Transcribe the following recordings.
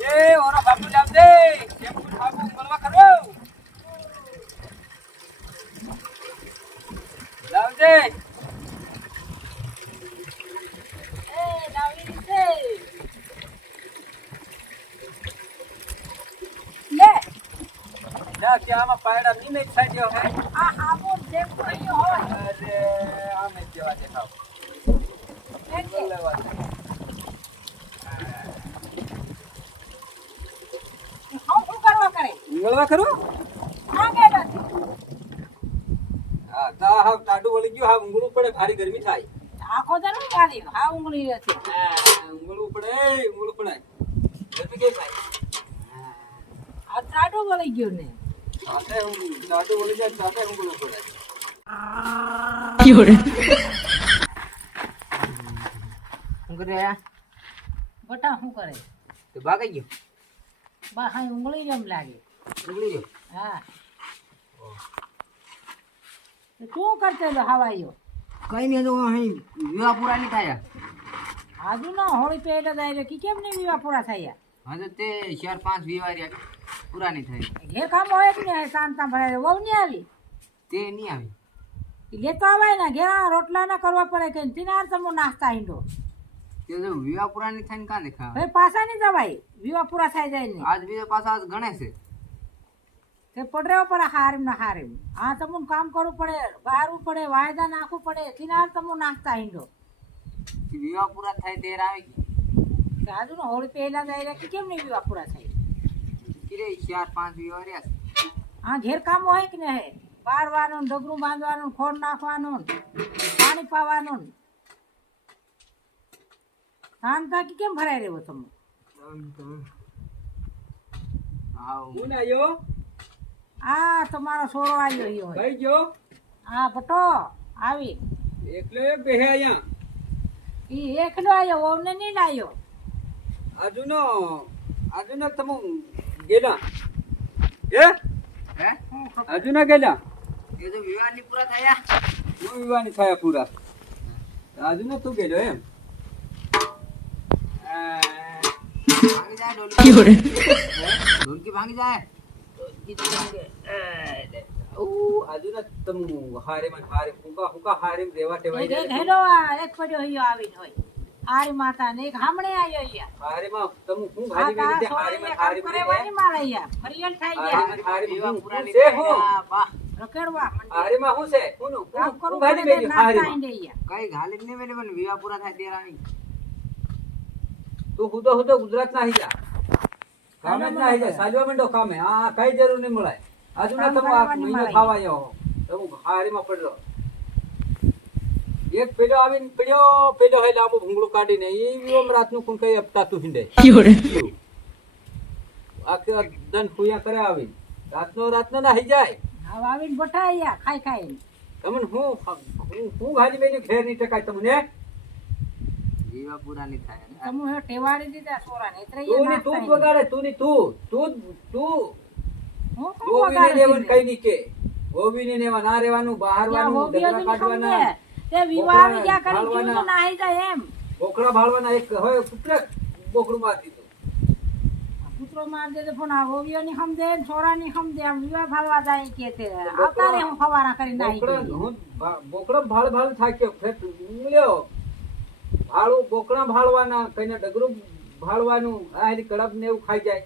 એ ઓરો બાપુ લાવજે કેમ ખાવું બોલવા કરો લાવજે એ લાવી છે લે ના કે આમાં પાયડા ની મેચ થઈ ગયો હે આ હાબો જેમ કયો હોય અરે આ મેચ જેવા દેખાવ એટલે લેવા શું કરવા કરે બોલવા કરો આ ગેડા હા તા હા ટાડું વળી ગયું હા ઊંઘળું પડે ભારી ગરમી થાય આખો દરો ગાડી હા ઉંગળી હતી ઊંઘળું પડે ગરમી કેવી થાય આ ત્રાડો વળી ગયો ને સાથે ટાડું વળી જાય સાથે ઊંઘળું પડે શું કરે બટા શું કરે તો ભાગી ગયો બા હા ઉંગળી જેમ લાગે નીકળી ગયો હા તો શું કરતે તો હવાયો કઈ નહીં તો અહીં વિવાહ પૂરા નહીં થયા આજુ ના હોળી પેટ જાય કે કેમ નહીં વિવાહ પૂરા થયા હા તો તે 4-5 વિવાહ રહ્યા પૂરા નહીં થયા ઘેર કામ હોય કે નહીં શાંતા ભરાય વહુ નહીં આવી તે નહીં આવી લેતો આવાય ને ઘેર રોટલા ના કરવા પડે કે તીનાર તમો નાસ્તા હિંડો તે જો વિવાહ પૂરા નહીં થાય ને કાં દેખા ભાઈ પાછા નહીં જવાય વિવાહ પૂરા થઈ જાય ને આજ બીજા પાછા આજ ગણે છે તે પડરેવો પડે હારીમ ના હારીમ આ તમું કામ કરવું પડે બહારવું પડે વાયદા નાખવું પડે તીનાર તમો નાસ્તા હિંડો તે વિવાહ પૂરા થાય તેર આવે કે આજુ ને હોળી પહેલા જાય કે કેમ નહીં વિવાહ પૂરા થાય કિરે 4-5 વિવાહ રહ્યા છે આ ઘેર કામ હોય કે નહીં બારવાનું ડગરું બાંધવાનું ખોર નાખવાનું પાણી પાવાનું શાંતા કે કેમ ભરાઈ રહ્યો તમે હા કોણ આયો આ તમારો છોરો આવ્યો ઈ હોય ભાઈ ગયો હા બટો આવી એકલે બેહે અહીંયા ઈ એકલો આવ્યો ઓમને નહીં લાયો આજુનો તમે ગેલા એ હે આજુના ગેલા એ તો વિવાહ નહીં પૂરા થયા હું વિવાની થયા પૂરા આજુનો તું ગેલો એમ ભાગી જાય ઢોલકી ભાગી જાય આજુના તમે હારે હુકા હારે રેવા ટેવાઈ એક હેલો આ એક પડ્યો હિયો આવીને હોય હારી માતા ને એક હામણે આવ્યો અહીંયા હારેમાં તમે હું આ ભાજી કા મેલી છોડીને હારે કામ કરે વાની માળ અહીંયા ફરિયાદ થઈ ગયા વિવાહ પૂરા નહીં છે થયા બા રખડવા મંડી. હારેમાં હું છે હું કામ કરવું ભાજી પડે મેલી નાસ્તા હારેમાં હિંડે અહીંયા કઈ ગાલી જ નહીં મેલે પણ વિવાહ પૂરા થાય તેર આવી તું હુદો ગુજરાત ના જા કામે જ ના જા સાજવા મંડો કામે આ કઈ જરૂર નહીં મળે આજુના તમે આ મહિનો ખાવા આવ્યો તમે હારીમાં પડલો એક પેલો આવીને પેલો હે લાંબુ ભૂંગળું કાઢીને ઈ ઓમ રાતનું કોણ કઈ અપતાતું હિંડે આખે દન ફુયા કરે આવીને રાતનો નાહી જાય હવે આવીને બટા અહીંયા ખાઈ ખાઈને તમને હું ગાજી મેલી ઘેર નહીં ટકાય તમને વિવાહ પૂરા નહીં થાય તમે હે ટેવાડી દીધા છોરાને એટલે તું ની તું જ વગાડે તું ગોવીને લેવાનું કઈ નહીં કે ગોવીને લેવા ના રહેવાનું બહારવાનું ઢગલા કાઢવાના તે વિવાહ આવી ગયા કરી જીવ તો નાહી જાય એમ બોકડા ભાળવાના એક હોય પુત્ર બોકડું માર દીધું પુત્રો માર દે તો પણ આ ગોવીઓ ની સમજે ને છોરા ની સમજે આમ વિવાહ ભાળવા જાય કે છે આવતા રે હું ખવાના કરી નાહી ગઈ બોકડા ભાળ થાક્યો ફેર લ્યો ભાળું બોકડા ભાળવાના કઈને ડગરું ભાળવાનું આ કડબ ને એવું ખાઈ જાય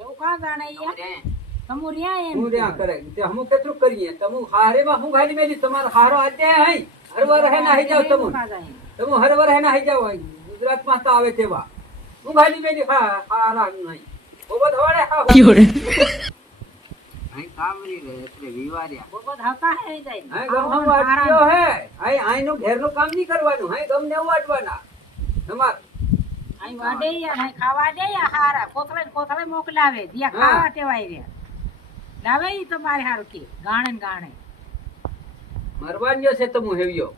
એવું કા જાણે અહીંયા તમુ રહ્યા એમ હું રહ્યા કરે તે હમુ કેટલું કરીએ તમુ હારેમાં હું ગાડી મેલી તમારો હારો આજે હઈ હરવાર હે નાહી જાવ તમુ હરવાર હે નાહી જાવ ગુજરાત માં તો આવે તેવા હું ગાડી મેલી હારા નહીં બોબત હવાડે હા અહીં કામ નહીં રહે એટલે વિવાહ રહ્યા બહુ ધાતા હે જાય હા ગમ હમ વાટ્યો હે આઈ નું ઘેર નું કામ નહીં કરવાનું હે ગમ ને વાટવાના તમાર આઈ વાડે યા આઈ ખાવા દે યા હારા કોથળે મોકલાવે દિયા ખાવા ટેવાય રે લાવે ઈ તમારે હારું કે ગાણે ને ગાણે મરવાન્યો છે તમુ હેવ્યો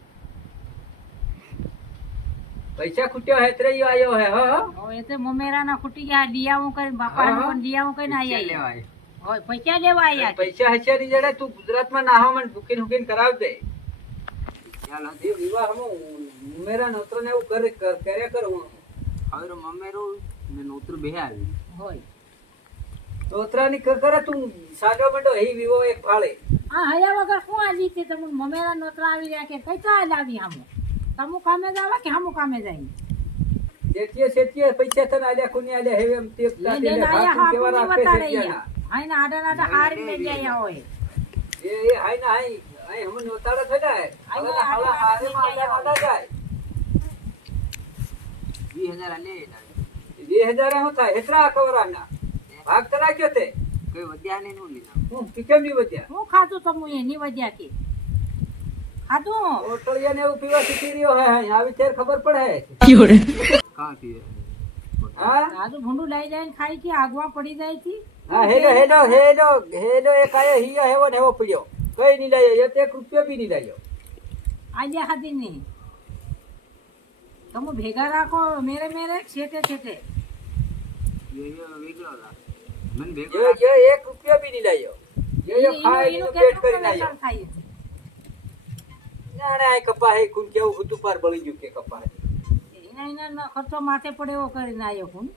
પૈસા ખૂટ્યો હે ત્રયો આયો હે હો હવે તે મમેરા ના ખૂટી ગયા દિયાવું કરીને બાપા ને પણ દિયાવું કરીને આયા લેવાય હોય પૈસા લેવા આયા પૈસા હચારી જડે તું ગુજરાત માં નાહો મને ભૂકીને કરાવ દે ચાલ એ વિવાહ મેરા નોતરો ને એવું કર્યા કરું હવે મમ્મેરું મેં નોતરું બેહે આવી હોય તોતરાની કરે તું સાજો મંડો હી વિવો એક ફાળે આ હયા વગર કોણ આ જીતે તમે મમેરા નોતરા આવી રહ્યા કે કઈ ચા લાવી આમો તમુ કામે જાવા કે હામુ કામે જાય શેઠીએ પૈસા તને આલ્યા કોની આલ્યા હેવે એમ તે લઈને આયા હા કોની વતાડે હાઈના આડા હારી મે ગયા હોય એ હાઈ ના હાઈ હાઈ હમ નોતાડા થઈ જાય હવે હાલા હારે માં આડા જાય 20,000 આલે 2000 હું થાય હેતરા કવરાના ભાગ તરા ક્યો તે કોઈ વધ્યા ને નું લીધા હું કેમ ની વધ્યા હું ખાધું તમુ એ ની વજ્યા કે ખાધું ઓટળિયા ને એવું પીવા શીખી રહ્યો હે આવી તેર ખબર પડે કાં પીએ હા આજુ ભૂંડું લઈ જાય ને ખાઈ કે આગવા પડી જાય થી હા હેલો એક આયો હિયો હેવો ને હેવો પડ્યો કઈ ની લાયો એક રૂપિયો બી ની લાયો આજે હાથી નહીં તમે ભેગા રાખો મેરે છેટે છેટે યો વેગળો લા મન ભેગો યો એક રૂપિયો બી ની લાયો યો ખાઈ નો પેટ કરી લાયો થાય નાણે આ કપા હે કુન કેવું હતું પાર બળી ગયું કે કપા એના ખર્ચો માથે પડે એવો કરીને આવ્યો હું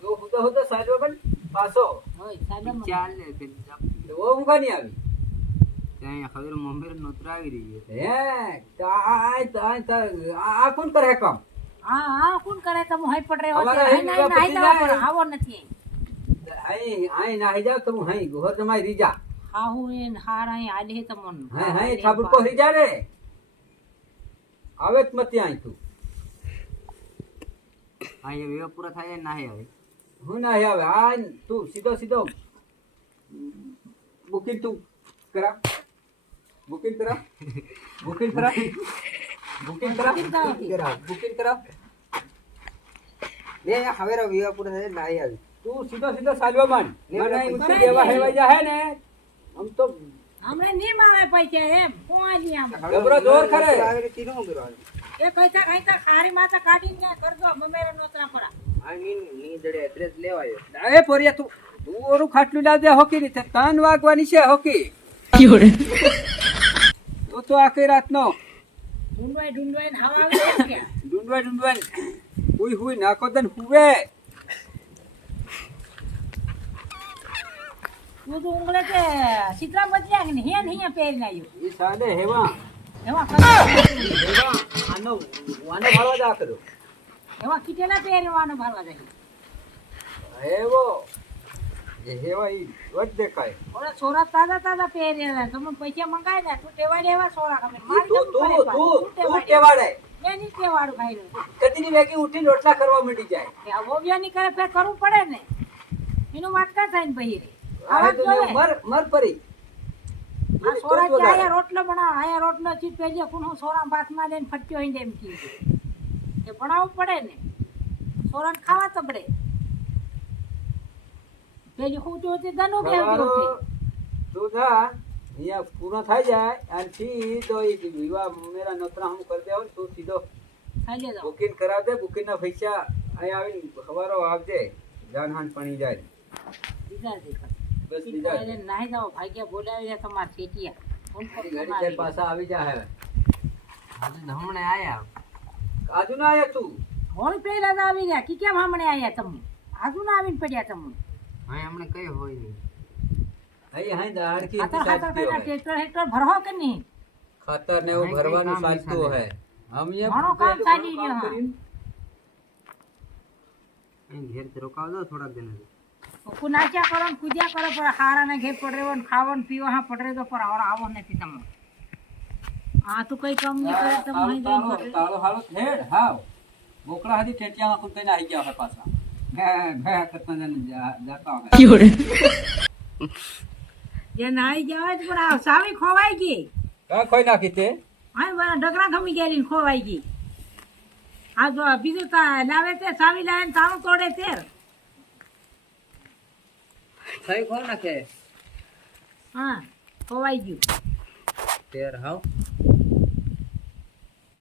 જો હુતો સાજો પણ પાસો હોય સાદા ચાલ ને તે ઓ ઊંઘા ની આવી ત્યાં ખબર મમ્મી નોતરા આવી રહી છે આ કોણ કરે કામ હા કોણ કરે તમે હાઈ પડે અમારા હઈ હાઈ પતી જવા જાય. પડે આવો નથી આઈ નાહી જાવ તો હું હઈ ઘર તમારી રીજા હા હું એ હાર અહીં આલે તમન હઈ ઠાબુર કો રીજા રે આવે જ મતી આઈ તું હા એ વેવા પૂરા થાય ના આવે હું ના આવે આ તું સીધો બુકિંગ તું કરા બુકિંગ કરા લે હવે વેવા પૂરા થાય ના આવી તું સીધો સાલવા માંડ મને ઊંચી દેવા હેવા જા હે ને આમ તો હમણે ની મારે પૈસા એમ કોઆલી આમ જબરો જોર કરે આવે તીનો હું કરવાનું એ કઈતા ખારી માથા કાઢીને કરજો મમેરો નોતરા પડા આ ની જડે એડ્રેસ લેવાયો એ પોરિયા તું ઓરું ખાટલું લાવજે હોકી ની 3 વાગવાની છે હોકી તું તો આખી રાત નો ઢૂંઢવાય ને હવા આવે કે ડુંડવાય હુઈ નાખો તન હુવે તું તો ઉંગલે કે સિત્રા બદલ્યા કે હેન હિયા પહેરી નાયો ઈ સાલે હેવા એવા આનો વાને ભાળવા જા કરો એવા કિટેલા પહેરવાનો ભરવા જાય હેવો એ હેવા ઈ વટ દેખાય ઓલા છોરા તાજા પહેર્યા તમે પૈસા મંગાય ને તું ટેવા લેવા છોરા ખમે તું કેવાડે મેં નહીં ટેવાડું ભાઈ કદીની વેગી ઉઠી લોટલા કરવા માંડી જાય કે આ બોબિયા ની કરે ફેર કરવું પડે ને એનું વાટકા થાય ને ભાઈ આ તો મર પરી આ છોરા કે આયા રોટલો બનાવ આયા રોટલો ચીજ પહેલી કોણ હું છોરા ભાતમાં લઈને ફટ્યો હોય એમ કીધું કે બનાવવું પડે ને છોરાને ખાવા તો પડે પેલી હું જોતી દનો કે તું જા અહીંયા પૂરો થઈ જાય અને સીધો ઈ વિવાહ મેરા નોતરા હું કરી દેવ તું સીધો ખાઈ લેજો બુકિંગ કરાવ દે બુકિંગ ના પૈસા અહીંયા આવીને ખબરો આવજે જાનહાન પણી જાય બીજા દેખા બસ બીજા નાહી જાઓ ભાગ્યા બોલાવી દે તમાર ખેતિયા ફોન ઘડી ઘડી પાછા આવી જા હે હમણે આયા આજુ ના આયા તું હોળ પહેલા જ આવી ગયા કી કેમ હમણે આયા તમે આજુ ના આવીને પડ્યા તમે હા હમણે કઈ હોય નહીં અહીં દાડકી ખાતર ટ્રેક્ટર ભરો કે નહીં ખાતર ને એવું ભરવાનું સાચતું હે હમ ये ઘણો કામ ચાલી રહ્યો હા અહીં ઘેર તો રોકાવ દો થોડાક દિન કુનાચ્યા કરો ને કૂદ્યા કરો પણ હારાને ઘેર પડરેવો ને ખાવાનું પીવા હા પડરે તો પર આવો નથી તમે આ તો કઈ કામ નહીં કરે તમે અહીં જઈને તાળો હાલો થેડ હાવ બોકડા હદી ટેટિયા કુલ કઈને આવી ગયા હે પાછા ભે કરતા જાતા હે જે નાઈ જાવે જ પણ આ સાવી ખોવાઈ ગઈ કા કોઈ નાખી તે હા બરા ડગરા ખમી ગયેલી ને ખોવાઈ ગઈ આ જો બીજું લાવે તે સાવી લાવે ને તાણું તોડે તેર કઈ કોણ નાખે હા ખોવાઈ ગયું તેર હાવ